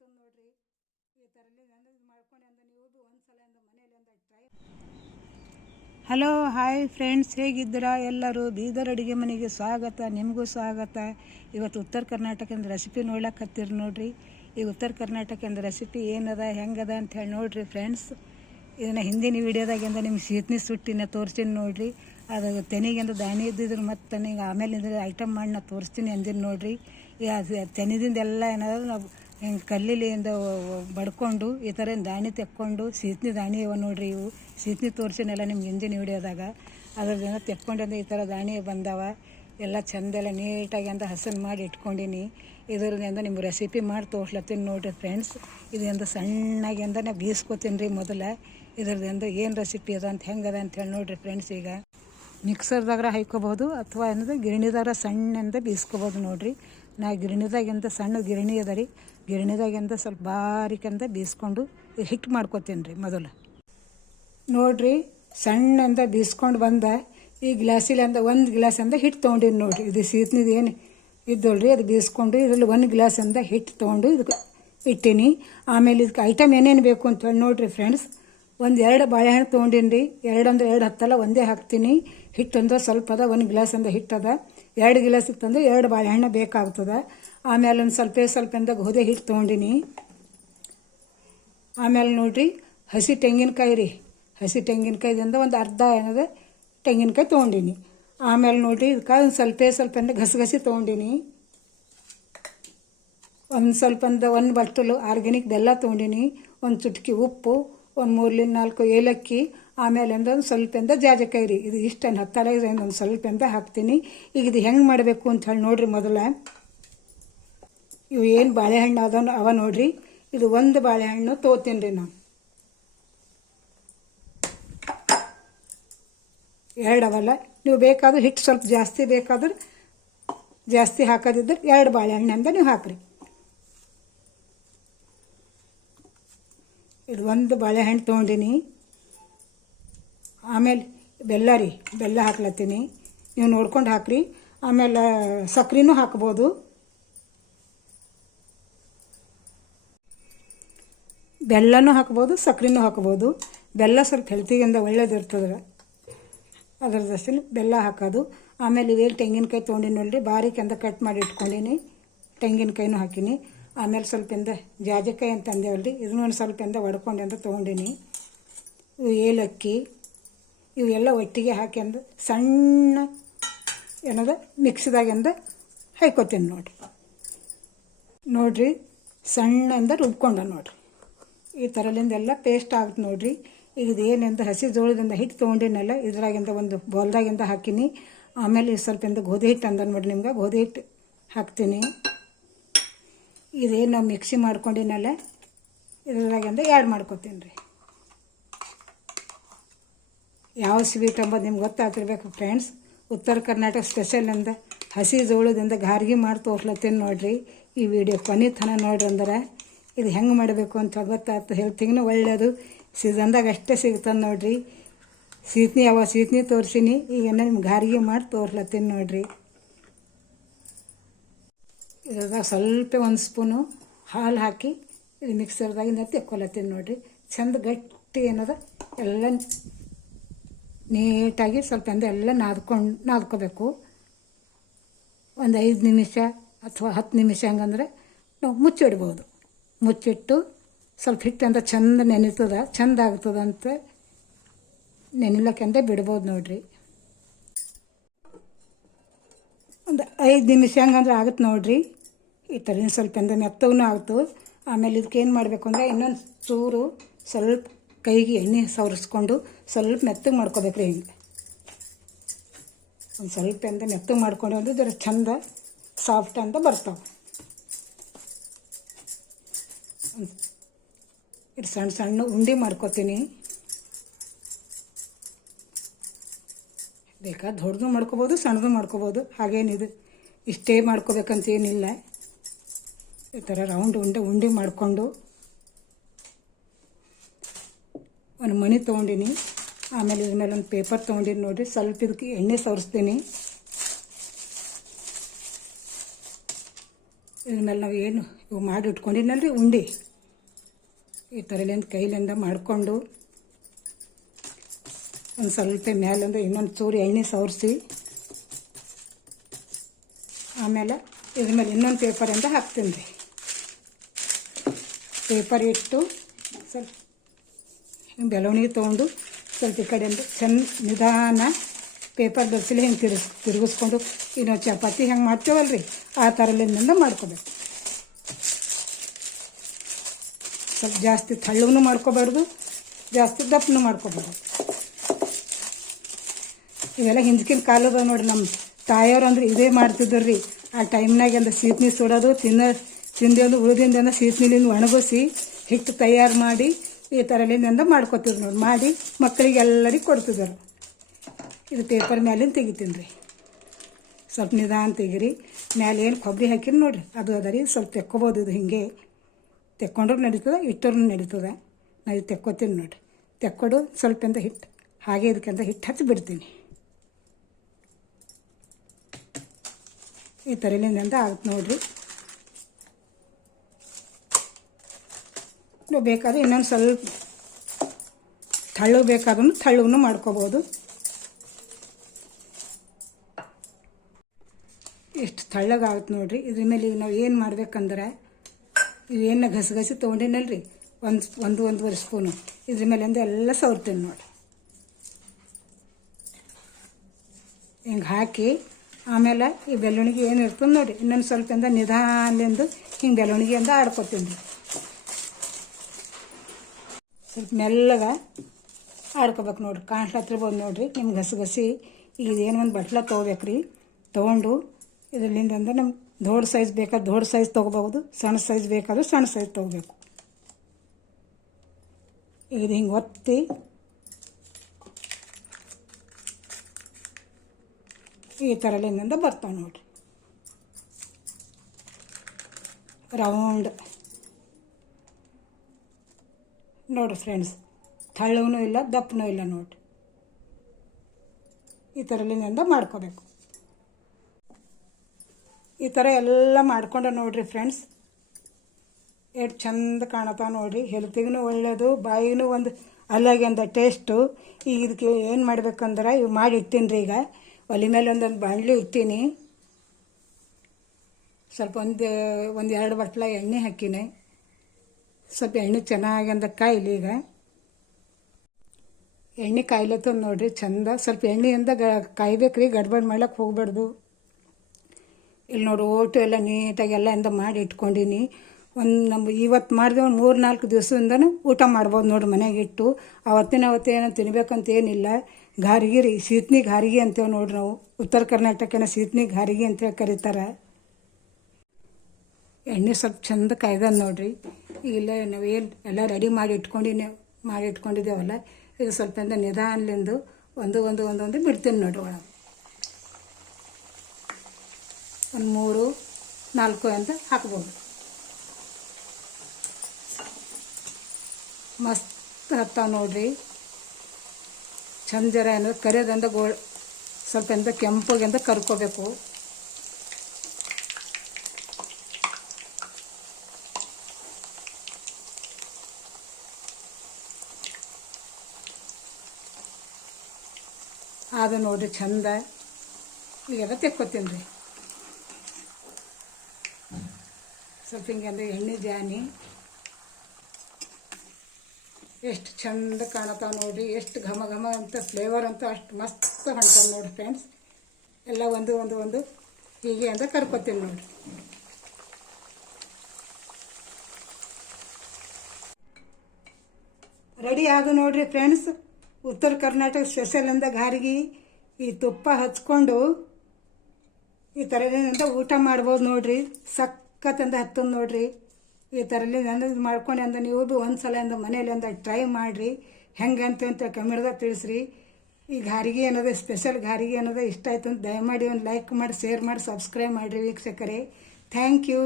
ಆಗ್ತದೆ ಈ ನೀವು ಅಂದ ಮನೇಲಿ ಟ್ರೈ ಹಲೋ ಹಾಯ್ ಫ್ರೆಂಡ್ಸ್ ಹೇಗಿದ್ದೀರಾ? ಎಲ್ಲರೂ ಬೀದರ್ ಅಡುಗೆ ಮನೆಗೆ ಸ್ವಾಗತ, ನಿಮಗೂ ಸ್ವಾಗತ. ಇವತ್ತು ಉತ್ತರ ಕರ್ನಾಟಕದ ರೆಸಿಪಿ ನೋಡ್ಲಕ್ಕೆ ಹತ್ತಿರ ನೋಡ್ರಿ. ಈ ಉತ್ತರ ಕರ್ನಾಟಕದ ರೆಸಿಪಿ ಏನದ, ಹೆಂಗದ ಅಂತ ಹೇಳಿ ನೋಡ್ರಿ ಫ್ರೆಂಡ್ಸ್ ಇದನ್ನು ಹಿಂದಿನ ವೀಡಿಯೋದಾಗಿಂದ ನಿಮ್ಗೆ ಸೀತ್ನಿ ಸುಟ್ಟಿನ ತೋರಿಸ್ತೀನಿ ನೋಡ್ರಿ. ಅದು ತೆನಿಗಿಂದ ದಾನಿ ಇದ್ದಿದ್ರು ಮತ್ತು ತನಿಗೆ ಆಮೇಲೆ ಐಟಮ್ ಮಾಡಿ ನಾ ತೋರಿಸ್ತೀನಿ ಅಂದಿನ ನೋಡ್ರಿ. ಅದು ತೆನಿದಿಂದ ಎಲ್ಲ ಏನಾದ್ರು ನಾವು ಹಿಂಗೆ ಕಲ್ಲಿಲಿಂದ ಬಡ್ಕೊಂಡು ಈ ಥರ ದಾಣಿ ತೆಕ್ಕೊಂಡು ಸೀತ್ನಿ ದಾಣಿ ಇವ ನೋಡ್ರಿ ಇವು. ಸೀತ್ನಿ ತೋರಿಸಿನೆಲ್ಲ ನಿಮ್ಗೆ ಹಿಂದಿನ ವಿಡಿಯೋದಾಗ. ಅದ್ರದ್ದೇನೋ ತೆಕ್ಕೊಂಡಿಂದ ಈ ಥರ ದಾಣಿ ಬಂದವ. ಎಲ್ಲ ಚಂದೆಲ್ಲ ನೀಟಾಗಿ ಅಂತ ಹಸನ್ ಮಾಡಿ ಇಟ್ಕೊಂಡಿನಿ. ಇದರಿಂದ ನಿಮ್ಗೆ ರೆಸಿಪಿ ಮಾಡಿ ತೋರ್ಸ್ಲತ್ತೀನಿ ನೋಡಿರಿ ಫ್ರೆಂಡ್ಸ್ ಇದರಿಂದ ಸಣ್ಣಗೆಂದನೇ ಬೀಸ್ಕೊತೀನಿ ರೀ ಮೊದಲ. ಇದ್ರದಿಂದ ಏನು ರೆಸಿಪಿ ಅದ ಅಂತ ಹೆಂಗದ ಅಂತ ಹೇಳಿ ನೋಡಿರಿ ಫ್ರೆಂಡ್ಸ್ ಈಗ. ಮಿಕ್ಸರ್ದಾಗ್ರ ಹಾಯ್ಕೋಬೋದು ಅಥವಾ ಏನಂದ್ರೆ ಗಿರಣಿದಾಗ ಸಣ್ಣಂದ ಬೀಸ್ಕೋಬೋದು ನೋಡಿರಿ. ನಾ ಗಿರಣಿದಾಗಿಂದ ಸಣ್ಣ ಗಿರಣಿ ಅದ ರೀ. ಗಿರಣಿದಾಗಿಂದ ಸ್ವಲ್ಪ ಬಾರಿಕಂದ ಬೀಸ್ಕೊಂಡು ಹಿಟ್ಟು ಮಾಡ್ಕೊತೀನಿ ರೀ ಮೊದಲು. ನೋಡ್ರಿ ಸಣ್ಣಂದ ಬೀಸ್ಕೊಂಡು ಬಂದ, ಈ ಗ್ಲಾಸಿಲಿ ಅಂದ ಒಂದು ಗ್ಲಾಸ್ ಅಂದ ಹಿಟ್ಟು ತೊಗೊಂಡಿನಿ ನೋಡಿರಿ. ಇದು ಸೀತನಿದು ಏನು ಇದ್ದಲ್ರಿ, ಅದು ಬೀಸ್ಕೊಂಡು ಇದರಲ್ಲಿ ಒಂದು ಗ್ಲಾಸ್ ಅಂದ ಹಿಟ್ಟು ತೊಗೊಂಡು ಇದಕ್ಕೆ ಇಟ್ಟೀನಿ. ಆಮೇಲೆ ಇದಕ್ಕೆ ಐಟಮ್ ಏನೇನು ಬೇಕು ಅಂತ ಹೇಳಿ ನೋಡ್ರಿ ಫ್ರೆಂಡ್ಸ್. ಒಂದು ಎರಡು ಬಾಳೆಹಣ್ಣು ತೊಗೊಂಡೀನಿ ರೀ. ಎರಡು ಅಂದ್ರೆ ಎರಡು ಹತ್ತಲ್ಲ, ಒಂದೇ ಹಾಕ್ತೀನಿ. ಹಿಟ್ಟು ಅಂದ್ರೆ ಸ್ವಲ್ಪ ಅದ, ಒಂದು ಗ್ಲಾಸ್ ಅಂದ ಹಿಟ್ಟು ಅದ. ಎರಡು ಗ್ಲಾಸ್ ಇತ್ತಂದ್ರೆ ಎರಡು ಬಾಳೆಹಣ್ಣು ಬೇಕಾಗ್ತದೆ. ಆಮೇಲೆ ಒಂದು ಸ್ವಲ್ಪ ಸ್ವಲ್ಪ ಎಂದ ಗೋಧಿ ಹಿಟ್ಟು ತೊಗೊಂಡಿನಿ. ಆಮೇಲೆ ನೋಡಿರಿ, ಹಸಿ ತೆಂಗಿನಕಾಯಿ ರೀ. ಹಸಿ ತೆಂಗಿನಕಾಯಿದಿಂದ ಒಂದು ಅರ್ಧ ಏನದ ತೆಂಗಿನಕಾಯಿ ತೊಗೊಂಡಿನಿ. ಆಮೇಲೆ ನೋಡ್ರಿ, ಇದಕ್ಕೆ ಒಂದು ಸ್ವಲ್ಪ ಸ್ವಲ್ಪ ಎಂದ ಗಸಗಸಿ ತೊಗೊಂಡಿನಿ. ಒಂದು ಸ್ವಲ್ಪ ಒಂದು ಒಂದು ಬಟ್ಟಲು ಆರ್ಗ್ಯಾನಿಕ್ ಬೆಲ್ಲ ತೊಗೊಂಡಿನಿ. ಒಂದು ಚುಟ್ಕಿ ಉಪ್ಪು, ಒಂದು ಮೂರ್ಲಿಂದ ನಾಲ್ಕು ಏಲಕ್ಕಿ, ಆಮೇಲೆ ಅಂದ್ರೆ ಒಂದು ಸ್ವಲ್ಪ ಎಂದ ಜಾಜಕಾಯಿ ರೀ. ಇದು ಇಷ್ಟನ್ನು ಹತ್ತಾಳೆ ಒಂದು ಸ್ವಲ್ಪ ಎಂದ ಹಾಕ್ತೀನಿ. ಈಗ ಇದು ಹೆಂಗೆ ಮಾಡಬೇಕು ಅಂತ ಹೇಳಿ ನೋಡಿರಿ ಮೊದಲ. ಇವು ಏನು ಬಾಳೆಹಣ್ಣು ಅದ ಅವ ನೋಡ್ರಿ. ಇದು ಒಂದು ಬಾಳೆಹಣ್ಣು ತೊಗೋತೀನಿ ರೀ ನಾನು ಎರಡು ಅವಲ್ಲ. ನೀವು ಬೇಕಾದ್ರೆ ಹಿಟ್ಟು ಸ್ವಲ್ಪ ಜಾಸ್ತಿ ಬೇಕಾದ್ರೆ ಜಾಸ್ತಿ ಹಾಕೋದಿದ್ರೆ ಎರಡು ಅಂತ ನೀವು ಹಾಕ್ರಿ. ಇದು ಒಂದು ಬಾಳೆಹಣ್ಣು ತೊಗೊಂಡಿನಿ. ಆಮೇಲೆ ಬೆಲ್ಲ ರೀ, ಬೆಲ್ಲ ಹಾಕ್ಲತ್ತೀನಿ. ನೀವು ನೋಡ್ಕೊಂಡು ಹಾಕ್ರಿ. ಆಮೇಲೆ ಸಕ್ರೆನೂ ಹಾಕ್ಬೋದು. ಬೆಲ್ಲನೂ ಹಾಕ್ಬೋದು ಸಕ್ಕರೆನೂ ಹಾಕ್ಬೋದು. ಬೆಲ್ಲ ಸ್ವಲ್ಪ ಹೆಲ್ತಿಗಿಂದ ಒಳ್ಳೇದಿರ್ತದೆ. ಅದರದಷ್ಟು ಬೆಲ್ಲ ಹಾಕೋದು. ಆಮೇಲೆ ಇವೇನು ತೆಂಗಿನಕಾಯಿ ತೊಗೊಂಡಿನಿ ನೋಡ್ರಿ, ಬಾರೀಕ್ ಅಂತ ಕಟ್ ಮಾಡಿ ಇಟ್ಕೊಂಡಿನಿ. ತೆಂಗಿನಕಾಯಿನೂ ಹಾಕಿನಿ. ಆಮೇಲೆ ಸ್ವಲ್ಪ ಎಂದ ಜಾಜಕಾಯಿ ಅಂತ ಅಂದೇವಲ್ರಿ, ಇದನ್ನೂ ಒಂದು ಸ್ವಲ್ಪ ಎಂದ ಒಡ್ಕೊಂಡು ಅಂತ ತೊಗೊಂಡಿನಿ. ಇವು ಏಲಕ್ಕಿ, ಇವೆಲ್ಲ ಒಟ್ಟಿಗೆ ಹಾಕ್ಯಂದು ಅಂದ ಸಣ್ಣ ಏನದ ಮಿಕ್ಸ್ದಾಗಿಂದ ನೋಡಿರಿ. ನೋಡಿರಿ, ಸಣ್ಣ ಸಣ್ಣಂದ ರುಬ್ಕೊಂಡ ನೋಡ್ರಿ. ಈ ಥರಲಿಂದೆಲ್ಲ ಪೇಸ್ಟ್ ಆಗುತ್ತೆ ನೋಡಿರಿ. ಈಗ ಇದೇನೆಂದು ಹಸಿ ಜೋಳದಿಂದ ಹಿಟ್ಟು ತೊಗೊಂಡಿನಲ್ಲ ಇದ್ರಾಗಿಂದ ಒಂದು ಬೌಲ್ದಾಗಿಂದ ಹಾಕಿನಿ. ಆಮೇಲೆ ಸ್ವಲ್ಪ ಇಂದ ಗೋಧಿ ಹಿಟ್ಟು ಅಂದ ನೋಡಿರಿ ನಿಮ್ಗೆ. ಗೋಧಿ ಹಿಟ್ಟು ಹಾಕ್ತೀನಿ. ಇದೇನು ನಾವು ಮಿಕ್ಸಿ ಮಾಡ್ಕೊಂಡಿನಲ್ಲ ಇದ್ರಾಗಿಂದ ಆ್ಯಡ್ ಮಾಡ್ಕೊತೀನಿ. ರೀ ಯಾವ ಸ್ವೀಟ್ ಅಂಬೋದು ನಿಮ್ಗೆ ಗೊತ್ತಾಗ್ತಿರ್ಬೇಕು ಫ್ರೆಂಡ್ಸ್ ಉತ್ತರ ಕರ್ನಾಟಕ ಸ್ಪೆಷಲ್ ಅಂದ ಹಸಿ ಜೋಳದಿಂದ ಗಾರ್ಗಿ ಮಾಡಿ ತೋರ್ಸ್ಲತ್ತೀನಿ ನೋಡಿರಿ. ಈ ವಿಡಿಯೋ ಕೊನೆ ತನ ನೋಡ್ರಿ ಅಂದ್ರೆ. ಇದು ಹೆಂಗೆ ಮಾಡಬೇಕು ಅಂತ ಗೊತ್ತಾಯ್ತು ಹೇಳ್ತೀನಿ ಒಳ್ಳೆಯದು ಸೀಸನ್ದಾಗ ಅಷ್ಟೇ ಸಿಗ್ತದೆ ನೋಡ್ರಿ. ಸೀತ್ನಿ ಯಾವ ಸೀತ್ನಿ ತೋರಿಸಿನಿ. ಈಗ ನಿಮ್ಗೆ ಗಾರಿಗೆ ಮಾಡಿ ತೋರ್ಲತ್ತೀನಿ ನೋಡ್ರಿ. ಇದ್ರಾಗ ಸ್ವಲ್ಪ ಒಂದು ಸ್ಪೂನು ಹಾಲು ಹಾಕಿ ಇದು ಮಿಕ್ಸರ್ದಾಗಿಂದ ತೆಕ್ಕೊಲತ್ತೀನಿ ನೋಡ್ರಿ. ಚಂದ ಗಟ್ಟಿ ಏನದ, ಎಲ್ಲ ನೀಟಾಗಿ ಸ್ವಲ್ಪ ಅಂದರೆ ಎಲ್ಲ ನಾದ್ಕೊಂಡು, ನಾದ್ಕೋಬೇಕು. ಒಂದು ಐದು ನಿಮಿಷ ಅಥವಾ ಹತ್ತು ನಿಮಿಷ ಹಂಗಂದ್ರೆ ನಾವು ಮುಚ್ಚಿಡ್ಬೋದು. ಮುಚ್ಚಿಟ್ಟು ಸ್ವಲ್ಪ ಹಿಟ್ಟು ಅಂತ ಚಂದ ನೆನೀತದ, ಚಂದ ಆಗ್ತದಂತ ನೆನಿಲಕ್ಕಂತ ಬಿಡ್ಬೋದು ನೋಡ್ರಿ. ಒಂದು ಐದು ನಿಮಿಷ ಹಂಗಂದ್ರೆ ಆಗುತ್ತೆ ನೋಡ್ರಿ. ಈ ಥರ ಸ್ವಲ್ಪ ಎಂದ ಮೆತ್ತವೂ ಆಗ್ತು ಆಮೇಲೆ ಇದಕ್ಕೆ ಏನು ಮಾಡಬೇಕು ಅಂದರೆ ಇನ್ನೊಂದು ಚೂರು ಸ್ವಲ್ಪ ಕೈಗೆ ಎಣ್ಣೆ ಸವರಿಸ್ಕೊಂಡು ಸ್ವಲ್ಪ ಮೆತ್ತಗೆ ಮಾಡ್ಕೋಬೇಕು ರೀ ಹಿಂಗೆ. ಒಂದು ಸ್ವಲ್ಪ ಎಂದ ಮೆತ್ತಗೆ ಮಾಡ್ಕೊಂಡು ಅಂದ್ರೆ ಜರ ಚಂದ ಸಾಫ್ಟ್ ಅಂತ ಬರ್ತಾವೆ. ಸಣ್ಣ ಸಣ್ಣ ಉಂಡೆ ಮಾಡ್ಕೋತೀನಿ. ಬೇಕಾ ದೊಡ್ಡದು ಮಾಡ್ಕೋಬೋದು, ಸಣ್ಣದು ಮಾಡ್ಕೋಬೋದು, ಹಾಗೇನಿದು. ಇಷ್ಟೇ ಮಾಡ್ಕೋಬೇಕಂತ ಏನಿಲ್ಲ. ಈ ಥರ ರೌಂಡ್ ಉಂಡೆ ಉಂಡೆ ಮಾಡಿಕೊಂಡು ಒಂದು ಮಣಿ ತೊಗೊಂಡಿನಿ. ಆಮೇಲೆ ಇದ್ರ ಮೇಲೆ ಒಂದು ಪೇಪರ್ ತೊಗೊಂಡಿನಿ ನೋಡಿರಿ, ಸ್ವಲ್ಪ ಇದಕ್ಕೆ ಎಣ್ಣೆ ಸವರಿಸ್ತೀನಿ. ಇದ್ರ ಮೇಲೆ ನಾವು ಏನು ಇವು ಮಾಡಿ ಇಟ್ಕೊಂಡಿನಲ್ರಿ ಉಂಡೆ. ಈ ಥರಲಿಂದ ಕೈಲಿಂದ ಮಾಡಿಕೊಂಡು ಒಂದು ಸ್ವಲ್ಪ ಮೇಲಿಂದ ಇನ್ನೊಂದು ಚೂರು ಎಣ್ಣೆ ಸವರಿಸಿ, ಆಮೇಲೆ ಇದ್ರ ಮೇಲೆ ಇನ್ನೊಂದು ಪೇಪರಿಂದ ಹಾಕ್ತೀನಿ ರೀ. ಪೇಪರ್ ಇಟ್ಟು ಸ್ವಲ್ಪ ಬೆಳವಣಿಗೆ ತೊಗೊಂಡು ಸ್ವಲ್ಪ ಈ ಕಡೆಯಿಂದ ಚೆಂದ ನಿಧಾನ ಪೇಪರ್ ಬರ್ಸಿಲಿ ಹಿಂಗೆ ತಿರುಗಿಸ್ ತಿರುಗಿಸ್ಕೊಂಡು ಇನ್ನು ಚಪಾತಿ ಹೆಂಗೆ ಮಾಡ್ತೇವಲ್ಲ ರೀ ಆ ಥರಲಿಂದ ಮಾಡ್ಕೋಬೇಕು. ಸ್ವಲ್ಪ ಜಾಸ್ತಿ ತಳ್ಳಗೂ ಮಾಡ್ಕೋಬಾರ್ದು, ಜಾಸ್ತಿ ದಪ್ಪನೂ ಮಾಡ್ಕೋಬಾರ್ದು. ಇವೆಲ್ಲ ಹಿಂದಕಿನ ಕಾಲದ ನೋಡಿ ನಮ್ಮ ತಾಯಿಯವ್ರು ಅಂದ್ರೆ ಇದೇ ಮಾಡ್ತಿದ್ರು ರೀ ಆ ಟೈಮ್ನಾಗ ಅಂದ್ರೆ ಸೀತ್ನಿ ಸುಡೋದು, ತಿನ್ನ ತಿಂದೇಂದು ಉಳಿದಿಂದ ಸೀತ್ನಿಲಿಂದ ಒಣಗಿಸಿ, ಹಿಟ್ಟು ತಯಾರು ಮಾಡಿ, ಈ ಥರಲಿಂದ ಮಾಡ್ಕೊತಿದ್ರು ನೋಡಿ, ಮಾಡಿ ಮಕ್ಕಳಿಗೆ ಎಲ್ಲರಿಗೆ ಕೊಡ್ತಿದ್ರು ಇದು ಪೇಪರ್ ಮ್ಯಾಲಿಂದ ತೆಗಿತೀನಿ ರೀ ಸ್ವಲ್ಪ ನಿಧಾನ ತೆಗಿರಿ. ಮ್ಯಾಲೆ ಏನು ಕೊಬ್ಬರಿ ಹಾಕಿರಿ ನೋಡಿರಿ, ಅದು ಅದ ರೀ, ಸ್ವಲ್ಪ ತೆಕ್ಕೋಬೋದು ಇದು ಹಿಂಗೆ. ತೆಕ್ಕೊಂಡ್ರೂ ನಡೀತದೆ ಇಟ್ಟರೂ ನಡೀತದೆ. ನಾ ಇದು ತೆಕ್ಕೋತೀನಿ ನೋಡಿರಿ. ತೆಕ್ಕೊಡು, ಸ್ವಲ್ಪ ಅಂತ ಹಿಟ್ಟು ಹಾಗೆ ಇದಕ್ಕಿಂತ ಹಿಟ್ಟು ಹಚ್ಚಿ ಬಿಡ್ತೀನಿ. ಈ ಥರಲಿಂದ ಆಗುತ್ತೆ ನೋಡಿರಿ. ನೀವು ಬೇಕಾದ್ರೆ ಇನ್ನೊಂದು ಸ್ವಲ್ಪ ತಳ್ಳು ಬೇಕಾದ್ರೂ ತಳ್ಳುನು ಮಾಡ್ಕೋಬೋದು. ಎಷ್ಟು ತಳ್ಳಗಾಗುತ್ತೆ ನೋಡಿರಿ. ಇದ್ರ ಮೇಲೆ ಈಗ ನಾವು ಏನು ಮಾಡ್ಬೇಕಂದ್ರೆ ಇವೇನು ಗಸಗಸಿ ತೊಗೊಂಡಿನಲ್ರಿ? ಒಂದು ಒಂದು ಒಂದೂವರೆ ಸ್ಪೂನು. ಇದ್ರ ಮೇಲೆ ಮೇಲಿಂದ ಎಲ್ಲ ಸವರ್ತೀನಿ ನೋಡಿ. ಹಿಂಗೆ ಹಾಕಿ, ಆಮೇಲೆ ಈ ಬೆಳ್ಳುಣಿಗೆ ಏನು ಇರ್ತದೆ ನೋಡಿ, ಇನ್ನೊಂದು ಸ್ವಲ್ಪ ಇಂದ ನಿಧಾನದಿಂದ ಹಿಂಗೆ ಅಂದ ಆಡ್ಕೊತೀನಿ. ರೀ ಸ್ವಲ್ಪ ಮೆಲ್ಲಗ ಆಡ್ಕೋಬೇಕು ನೋಡ್ರಿ ಕಾಣ್ಲತ್ತಿರ್ಬೋದು ನೋಡ್ರಿ, ನಿಮ್ಗೆ ಗಸಗಸಿ ಈಗ ಏನು ಒಂದು ಬಟ್ಲ ತೊಗೋಬೇಕು ರೀ ತೊಗೊಂಡು ಇದರಿಂದ ಅಂದ್ರೆ ನಮ್ಗೆ ದೊಡ್ಡ ಸೈಜ್ ಬೇಕಾದ್ರೆ ದೊಡ್ಡ ಸೈಜ್ ತೊಗೋಬೋದು ಸಣ್ಣ ಸೈಜ್ ಬೇಕಾದ್ರೆ ಸಣ್ಣ ಸೈಜ್ ತೊಗೋಬೇಕು. ಇದು ಹಿಂಗೆ ಒತ್ತಿ. ಈ ಥರಲಿಂದ ಬರ್ತಾವೆ ನೋಡ್ರಿ. ರೌಂಡ್. ನೋಡಿರಿ ಫ್ರೆಂಡ್ಸ್ ತಳ್ಳವೂ ಇಲ್ಲ, ದಪ್ಪನೂ ಇಲ್ಲ ನೋಡ್ರಿ. ಈ ಥರಲಿಂದ ಮಾಡ್ಕೋಬೇಕು. ಈ ಥರ ಎಲ್ಲ ಮಾಡ್ಕೊಂಡು ನೋಡಿರಿ ಫ್ರೆಂಡ್ಸ್ ಎಷ್ಟು ಚಂದ ಕಾಣತ್ತ ನೋಡಿರಿ. ಹೆಲ್ತಿಗೂ ಒಳ್ಳೆಯದು ಬಾಯಿಗೂ ಒಂದು ಅಲ್ಲಾಗ್ಯಂದ ಟೇಸ್ಟು ಈಗ ಇದಕ್ಕೆ ಏನು ಮಾಡ್ಬೇಕಂದ್ರೆ ಇವು ಮಾಡಿ ಇಡ್ತೀನಿ ರೀ ಈಗ. ಒಲೆ ಮೇಲೆ ಒಂದೊಂದು ಬಾಣಲಿ ಇಡ್ತೀನಿ. ಸ್ವಲ್ಪ ಒಂದು ಒಂದು ಎರಡು ಬಟ್ಲ ಎಣ್ಣೆ ಹಾಕಿನಿ. ಸ್ವಲ್ಪ ಎಣ್ಣೆ ಚೆನ್ನಾಗಿ ಅಂದ ಕಾಯಿಲಿ ಈಗ. ಎಣ್ಣೆ ಕಾಯಿಲತ್ತ ನೋಡಿರಿ ಚಂದ. ಸ್ವಲ್ಪ ಎಣ್ಣೆಯಿಂದ ಗ, ಕಾಯ್ಬೇಕ್ರಿ. ಗಡ್ಬಡ್ ಮಾಡ್ಲಕ್ಕೆ ಹೋಗ್ಬಾರ್ದು. ಇಲ್ಲಿ ನೋಡಿ ಓಟು ಎಲ್ಲ ನೀಟಾಗಿ ಎಲ್ಲ ಇಂದ ಮಾಡಿ ಇಟ್ಕೊಂಡಿನಿ. ಒಂದು ನಮ್ಮ ಇವತ್ತು ಮಾಡಿದೆ ಒಂದು ಮೂರು ನಾಲ್ಕು ದಿವಸದಿಂದನೂ ಊಟ ಮಾಡ್ಬೋದು ನೋಡಿ ಮನೆಗೆ ಇಟ್ಟು. ಅವತ್ತಿನ ಅವತ್ತೇನೋ ತಿನ್ಬೇಕಂತ ಏನಿಲ್ಲ. ಗಾರಿಗೆ ರೀ ಸೀತ್ನಿ ಗಾರಿಗೆ ಅಂತೇವೆ ನೋಡ್ರಿ ನಾವು. ಉತ್ತರ ಕರ್ನಾಟಕನ ಸೀತ್ನಿ ಗಾರಿಗೆ ಅಂತೇಳಿ ಕರೀತಾರೆ. ಎಣ್ಣೆ ಸ್ವಲ್ಪ ಚಂದ ಕಾಯ್ದ ನೋಡ್ರಿ. ಇಲ್ಲ ನಾವೇನು ಎಲ್ಲ ರೆಡಿ ಮಾಡಿ ಇಟ್ಕೊಂಡಿನಿ, ಮಾಡಿ ಇಟ್ಕೊಂಡಿದ್ದೇವಲ್ಲ ಇದು ಸ್ವಲ್ಪ ಎಂದ ನಿಧಾನಲಿಂದು ಒಂದು ಒಂದು ಒಂದೊಂದು ಬಿಡ್ತೀನಿ ನೋಡ್ರಿ ಒಳಗೆ. ಒಂದು ಮೂರು, ನಾಲ್ಕು ಅಂತ ಹಾಕ್ಬೋದು. ಮಸ್ತ್ ಹತ್ತಾವ ನೋಡ್ರಿ. ಚಂದ ಜರ ಅಂದ್ರೆ ಕರಿಯೋದಂದ ಗೋಳ್ ಸ್ವಲ್ಪ ಎಂತ ಕೆಂಪಗೆ ಅಂತ ಕರ್ಕೋಬೇಕು. ಅದು ನೋಡ್ರಿ ಚಂದ. ಈಗೆಲ್ಲ ತೆಕ್ಕೋತೀನಿ ರೀ. ಸ್ವಲ್ಪ ಹಿಂಗೆ ಅಂದ್ರೆ ಎಣ್ಣೆ ಜಾನಿ ಎಷ್ಟು ಚಂದ ಕಾಣತಾವ ನೋಡ್ರಿ ಎಷ್ಟು ಘಮ ಘಮ ಅಂತ ಫ್ಲೇವರ್ ಅಂತ ಅಷ್ಟು ಮಸ್ತ್ ಹೊಂಟಾವ ನೋಡಿ ಫ್ರೆಂಡ್ಸ್ ಎಲ್ಲ ಒಂದು ಒಂದು ಒಂದು, ಹೀಗೆ ಅಂತ ಕರ್ಕೊತೀನಿ ನೋಡಿರಿ ರೆಡಿ ಆಗು ನೋಡಿರಿ ಫ್ರೆಂಡ್ಸ್ ಉತ್ತರ ಕರ್ನಾಟಕ ಸ್ಪೆಷಲ್ ಅಂದ ಗಾರಿಗೆ ಈ ತುಪ್ಪ ಹಚ್ಕೊಂಡು ಈ ಥರದಿಂದ ಊಟ ಮಾಡ್ಬೋದು ನೋಡ್ರಿ. ಸಖತ್ತಂದ ಹತ್ತು ನೋಡ್ರಿ. ಈ ಥರಲ್ಲಿ ಇದು ಮಾಡ್ಕೊಂಡು ಅಂದ ನೀವು ಭೀ ಒಂದು ಸಲ ಅಂದ ಮನೇಲಿ ಅಂದ ಟ್ರೈ ಮಾಡಿರಿ. ಹೆಂಗೆ ಅಂತ ಅಂತ ಕಮ್ಮಿಡ್ದಾಗ ತಿಳಿಸ್ರಿ. ಈ ಗಾರಿಗೆ ಅನ್ನೋದು ಸ್ಪೆಷಲ್ ಗಾರಿಗೆ ಅನ್ನೋದು ಇಷ್ಟ ಆಯ್ತು ಅಂತ ದಯಮಾಡಿ ಒಂದು ಲೈಕ್ ಮಾಡಿ ಶೇರ್ ಮಾಡಿ ಸಬ್ಸ್ಕ್ರೈಬ್ ಮಾಡಿರಿ ವೀಕ್ಷಕರೇ. Thank you